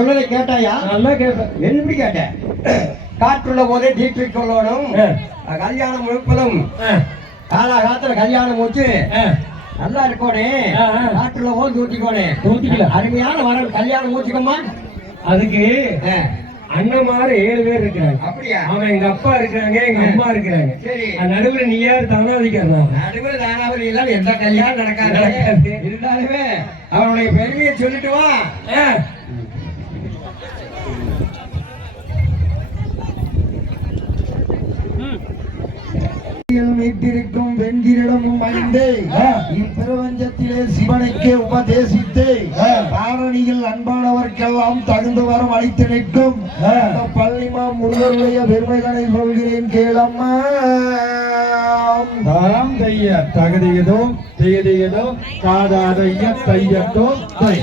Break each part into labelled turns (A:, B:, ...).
A: சொன்னதை கேட்டாயா?
B: நல்லா கேட்பேன்
A: எப்படி கேட்டேன் காற்றுள்ள போதே தீட்டு சொல்லணும். கல்யாணம் முழுப்பதும் காலாகாலத்துல கல்யாணம் வச்சு நல்லா இருக்கோனே. காற்றுள்ள போது தூத்திக்கோனே
B: தூத்திக்கலாம்.
A: அருமையான வரவு கல்யாணம் மூச்சுக்கம்மா
B: அதுக்கு. அண்ணன் மாதிரி ஏழு பேர் இருக்கிறாங்க.
A: அப்படியா?
B: அவன் எங்க அப்பா இருக்கிறாங்க எங்க அம்மா இருக்கிறாங்க.
A: சரி.
B: அது நடுவுல நீ யார்? தானாதிக்கிறதா
A: நடுவில் தானாவது இல்லாம எந்த கல்யாணம் நடக்காது. இருந்தாலுமே அவனுடைய பெருமையை சொல்லிட்டு வா. மீட்டிருக்கும் வெண்கிரிடமும் அணிந்தே இப்பிரபஞ்சத்திலே சிவனுக்கே உபதேசித்து பாரணியில் அன்பானவர்க்கெல்லாம் தகுந்த வரம் அளித்து நிற்கும் பள்ளிமா முருகருடைய பெருமைகளை சொல்கிறேன் கேளம்மா
B: தாம் தைய தகுதியதோ தேதியதோ காதாதைய தையத்தோ தை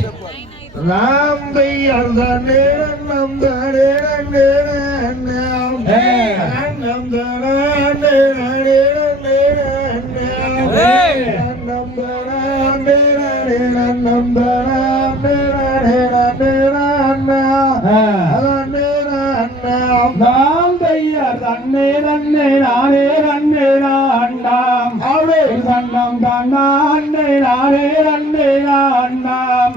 A: ராம் பெயர் தானே நம் தானே. நன்னம் தானே. நன்னம் தானே தானே நன்னே நன்னே நன்னாம். நன்னே
B: நானே நன்னே நாண்டாம்
A: அவளே.
B: தன்னம் தன்னாண்டே நானே நன்னே நாண்டாம்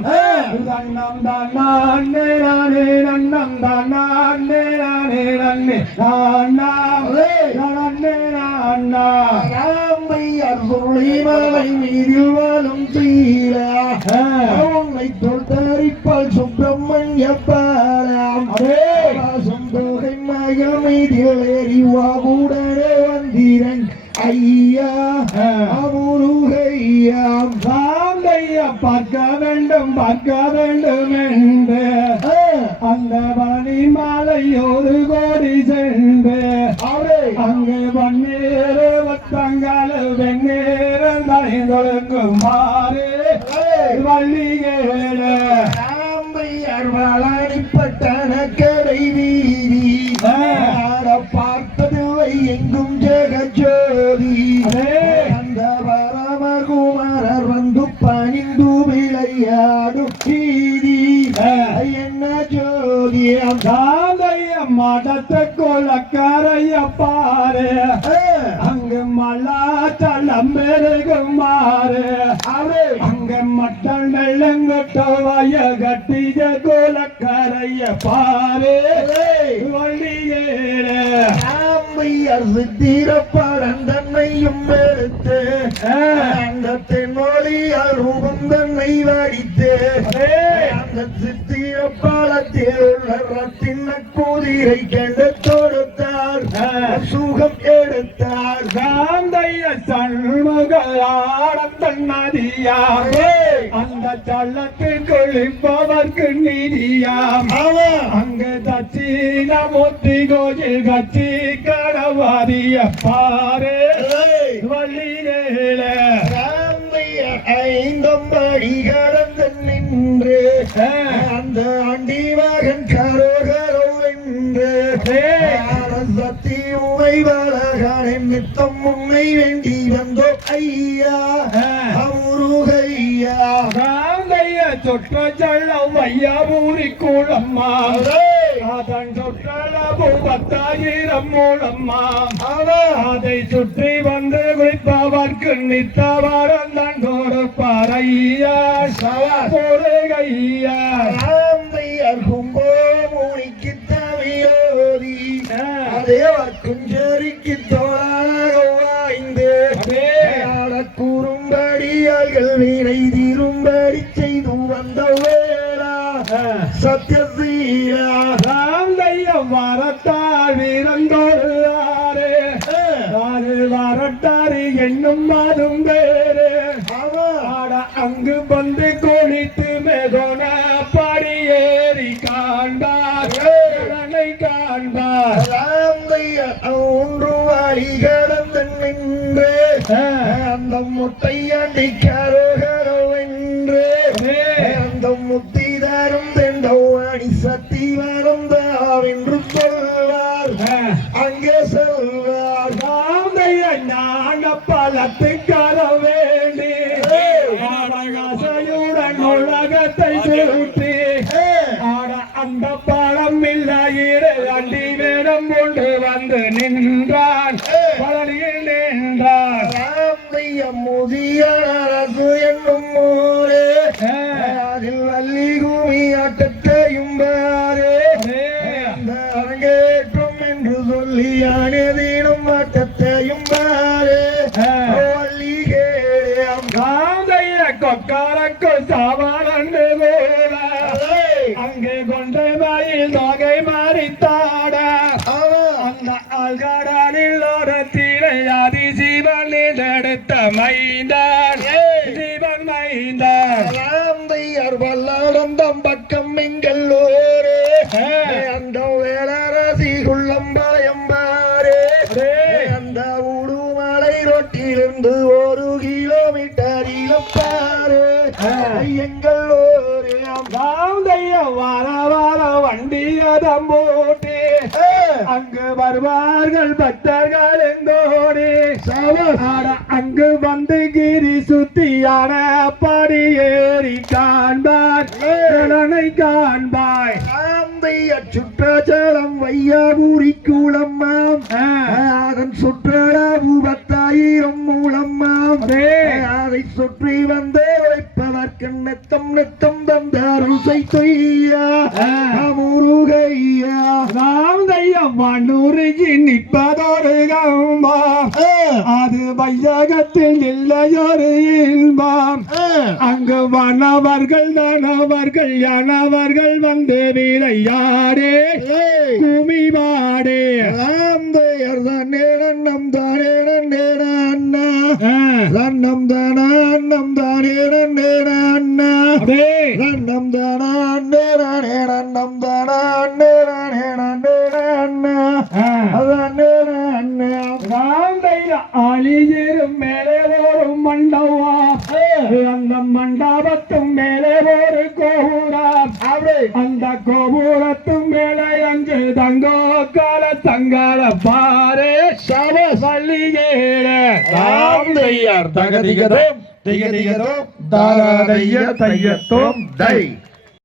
B: தன்னம் தன்னாண்டே நானே நன்னம் தன்னாண்டே நானே நாண்டாம்
A: சுருளிமலை மீதில் வாழும் தீரா உன்னை தொட்டரிப்பால் சுப்பிரமணிய பாராம் சுந்தோகை மகள் மீதில் எரிவாவுடனே வந்திரன் ஐயா. அமுருகையாம்.
B: சாந்தைய பார்க்க வேண்டும் பார்க்க வேண்டும் என்று. அந்த பழனி மலை ஒரு கோடி சென்று அங்கு பன்னீர் வத்தங்கால வெண்ணீர் தலைந்தொழுங்கும் மாறு. வள்ளிகேடு
A: ராம்பையர் வாழாடிப்பட்டன கடை வீதி. பார்த்ததில்லை எங்கும் ஜெகஜோதி. அந்த பரமகுமாரர் வந்து பணிந்து விளையாடும் வீதி. என்ன ஜோதி?
B: சாந்தைய மடத்துக்குள் அக்கறைய பாரு அங்கு மல்லாச்சலம் பெருகும் மாறு
A: அவரே
B: அங்க மட்டன் வெள்ளங்கட்ட வய கட்டிய கோலக்கரைய பாரு வள்ளியேடு
A: ராமையர் சித்திரப்படம் தன்னையும் எடுத்து அந்த தென்மொழியால் ரூபம் தன்னை வடித்து அந்த சித்திரப்பாலத்தில் உள்ள ரத்தின குதிரை கண்டு தொடுத்தார் சுகம் எடுத்தார்.
B: சாந்தைய சண்முகாடம் நதியாம் அந்த சள்ளத்தில் குளிப்பவர்க்கு நிதியாம். அங்க தச்சீன முத்தி கோயில் கட்சி கடவாதிய பாரு
A: ராமையர் ஐந்தம் படி கடந்து நின்று. அந்த ஆண்டி மகன் கரோகரோ என்று சக்தி உமை வளகானை மித்தம் உன்னை வேண்டி வந்தோ ஐயா. அமுருகையா.
B: சாந்தைய சொற்ற சள்ளம் வையாபூரி அதன் சொற்றளவு பத்தாயிரம் மூலம்மா. அதை சுற்றி வந்து குளிப்பவர்க்கு நித்தவரம் தான் கொடுப்பார் ஐயா பொருகையா
A: ராமையர் கும்போ மூனிக்கு தவியோதி அதேவர்க்கும் சரிக்கு தோழாக வாய்ந்து கூறும்படியார்கள் வீணை தீரும்படி செய்து சத்யசீலா
B: வரத்தால் வீரந்தோடு ஆறு. ஆறு வரட்டாறு என்னும் மாதும் பேரு ஆட அங்கு வந்து குளித்து படியேறி காண்பார். கடனை காண்பார்.
A: ராமையர் ஒன்று கடந்து நின்று. அந்த முட்டையாண்டி முதிய அரசு என்னும்
B: எடுத்த மைந்தான் சிவன் மைந்தான்
A: ராந்தையர் வல்லாடந்தம் பக்கம் எங்கள் ஊரே? அந்த வேளரசி குள்ளம்பாயம் பாரே. அந்த உடுமலை ரோட்டிலிருந்து ஒரு கிலோமீட்டரிலும் பாரு. எங்கள் ஊரே.
B: காந்தைய வர வர வண்டியதம் போட்டு. அங்கு வருவார்கள் பக்தர்கள் எந்தோடி ஆட அங்கு வந்து கிரி சுத்தியான படி ஏறி காண்பார். கடனை காண்பாய்.
A: ஆந்தைய சுற்றாச்சலம் வையாபுரி குளம்மாம் அதன் சுற்றளவு பத்தாயிரம் மூலம்மாம் அதை. சுற்றி வந்து உழைப்பதற்கு நித்தம் நித்தம் தந்தாருசை தொய்யா. முருகையா
B: காந்தைய வண்ணுருகி நிற்பதொரு கம்பா. அது வையகத்தில் இல்லையொரு இன்பம். அங்கு வனவர்கள் தானவர்கள் யானவர்கள் வந்து விளையாடே குமிவாடே
A: ஆந்தையர் தானே அண்ணா ரன்னம் தானா அன்னம் தானே அண்ணா ரன்னம் தானா நன்னம் தானா அண்ணே நானே நன்னேன அண்ணா அதன்னே அண்ணா
B: அழியிரும் மேலே ஒரு மண்டபா அந்த மண்டபத்தும் மேலே ஒரு கோபுரம் அந்த கோபுரத்தும் மேலே அங்கு தங்கோ கால தங்கால பாரு சவ சல்லிகேட
A: ஆந்தையர் தகதிகதோம் திகதிகதோம் தாராதைய தையத்தோம். தை